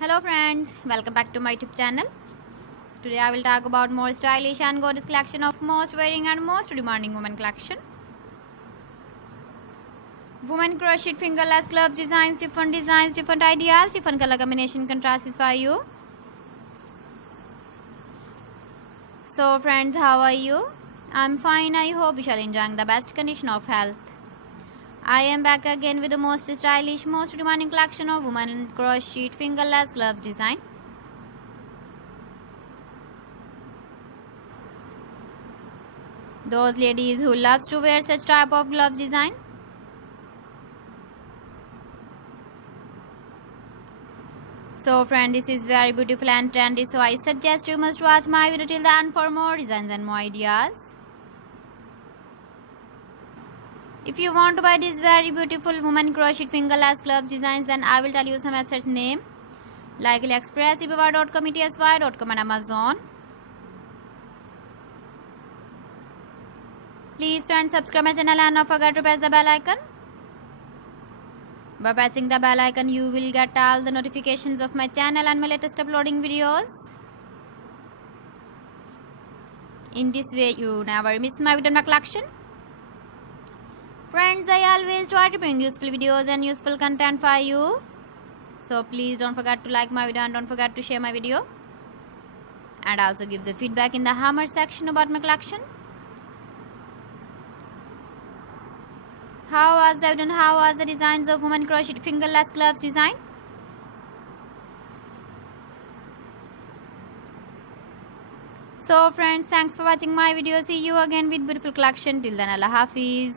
Hello friends, welcome back to my YouTube channel. Today I will talk about more stylish and gorgeous collection of most wearing and most demanding women collection. Women crochet fingerless gloves designs, different ideas, different color combination contrasts for you. So friends, how are you? I'm fine. I hope you are enjoying the best condition of health. I am back again with the most stylish, most demanding collection of women crochet fingerless gloves design. Those ladies who loves to wear such type of gloves design. So friend, this is very beautiful and trendy, so I suggest you must watch my video till the end for more designs and more ideas. If you want to buy these very beautiful women crochet fingerless gloves designs, then I will tell you some websites name like AliExpress, eBay.com, ETSY.com and Amazon. Please friends, subscribe my channel and don't forget to press the bell icon. By pressing the bell icon, you will get all the notifications of my channel and my latest uploading videos. In this way, you never miss my video in my collection. Friends, I always try to bring useful videos and useful content for you. So please don't forget to like my video and don't forget to share my video. And also give the feedback in the hammer section about my collection. How was the video and how was the designs of women crochet fingerless gloves design? So friends, thanks for watching my video. See you again with beautiful collection. Till then, Allah Hafiz.